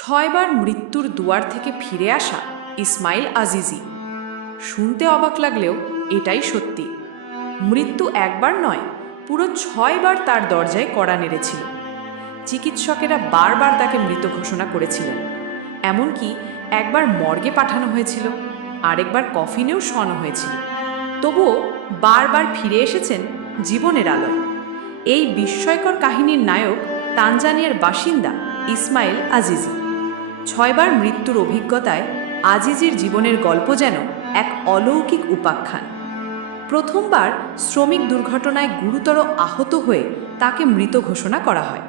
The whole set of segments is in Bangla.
ছয়বার মৃত্যুর দুয়ার থেকে ফিরে আসা ইসমাইল আজিজি। শুনতে অবাক লাগলেও এটাই সত্যি। মৃত্যু একবার নয়, পুরো ছয়বার তার দরজায় কড়া নেড়েছিল। চিকিৎসকেরা বারবার তাকে মৃত ঘোষণা করেছিলেন। এমনকি একবার মর্গে পাঠানো হয়েছিল, আরেকবার কফিনেও শোয়ানো হয়েছিল। তবুও বারবার ফিরে এসেছেন জীবনের আলোয়। এই বিস্ময়কর কাহিনীর নায়ক তানজানিয়ার বাসিন্দা ইসমাইল আজিজি। ছয়বার মৃত্যুর অভিজ্ঞতায় আজিজির জীবনের গল্প যেন এক অলৌকিক উপাখ্যান। প্রথমবার শ্রমিক দুর্ঘটনায় গুরুতর আহত হয়ে তাকে মৃত ঘোষণা করা হয়।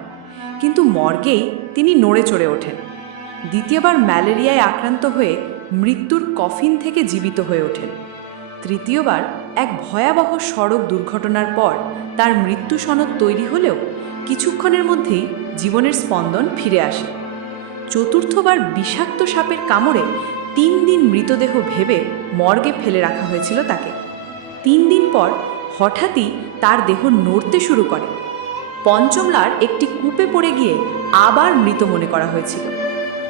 কিন্তু মর্গেই তিনি নড়ে চড়ে ওঠেন। দ্বিতীয়বার ম্যালেরিয়ায় আক্রান্ত হয়ে মৃত্যুর কফিন থেকে জীবিত হয়ে ওঠেন। তৃতীয়বার এক ভয়াবহ সড়ক দুর্ঘটনার পর তার মৃত্যু সনদ তৈরি হলেও কিছুক্ষণের মধ্যেই জীবনের স্পন্দন ফিরে আসে। চতুর্থবার বিষাক্ত সাপের কামড়ে তিন দিন মৃতদেহ ভেবে মর্গে ফেলে রাখা হয়েছিল তাকে। তিন দিন পর হঠাৎই তার দেহ নড়তে শুরু করে। পঞ্চমলার একটি কূপে পড়ে গিয়ে আবার মৃত মনে করা হয়েছিল।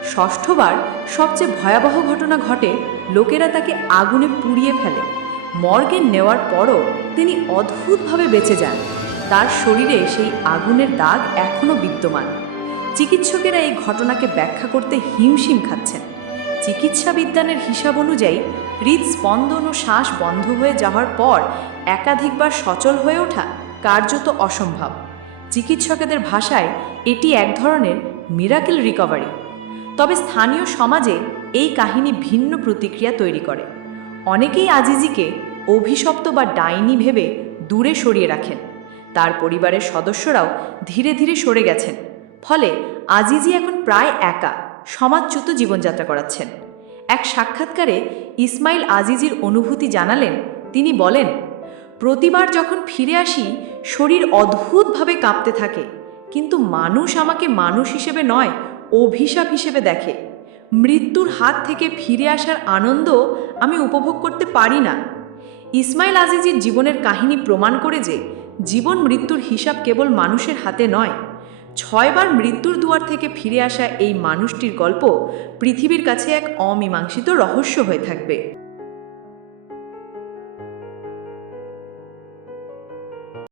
ষষ্ঠবার সবচেয়ে ভয়াবহ ঘটনা ঘটে লোকেরা তাকে আগুনে পুড়িয়ে ফেলে। মর্গে নেওয়ার পরও তিনি অদ্ভুতভাবে বেঁচে যান। তার শরীরে সেই আগুনের দাগ এখনও বিদ্যমান। চিকিৎসকেরা এই ঘটনাকে ব্যাখ্যা করতে হিমশিম খাচ্ছেন। চিকিৎসা বিজ্ঞানের হিসাব অনুযায়ী, হৃদস্পন্দন ও শ্বাস বন্ধ হয়ে যাওয়ার পর একাধিকবার সচল হয়ে ওঠা কার্যত অসম্ভব। চিকিৎসকেদের ভাষায় এটি এক ধরনের মিরাকেল রিকভারি তবে স্থানীয় সমাজে এই কাহিনী ভিন্ন প্রতিক্রিয়া তৈরি করে। অনেকেই আজিজিকে অভিশপ্ত বা ডাইনি ভেবে দূরে সরিয়ে রাখেন। তার পরিবারের সদস্যরাও ধীরে ধীরে সরে গেছেন। ফলে আজিজি এখন প্রায় একা সমাজচ্যুত জীবনযাত্রা করাচ্ছেন। এক সাক্ষাৎকারে ইসমাইল আজিজির অনুভূতি জানালেন, তিনি বলেন, প্রতিবার যখন ফিরে আসি, শরীর অদ্ভুতভাবে কাঁপতে থাকে, কিন্তু মানুষ আমাকে মানুষ হিসেবে নয়, অভিশাপ হিসেবে দেখে। মৃত্যুর হাত থেকে ফিরে আসার আনন্দ আমি উপভোগ করতে পারি না। ইসমাইল আজিজির জীবনের কাহিনী প্রমাণ করে যে জীবন মৃত্যুর হিসাব কেবল মানুষের হাতে নয় ছয়বার মৃত্যুর দুয়ার থেকে ফিরে আসা এই মানুষটির গল্প পৃথিবীর কাছে এক অমীমাংসিত রহস্য হয়ে থাকবে।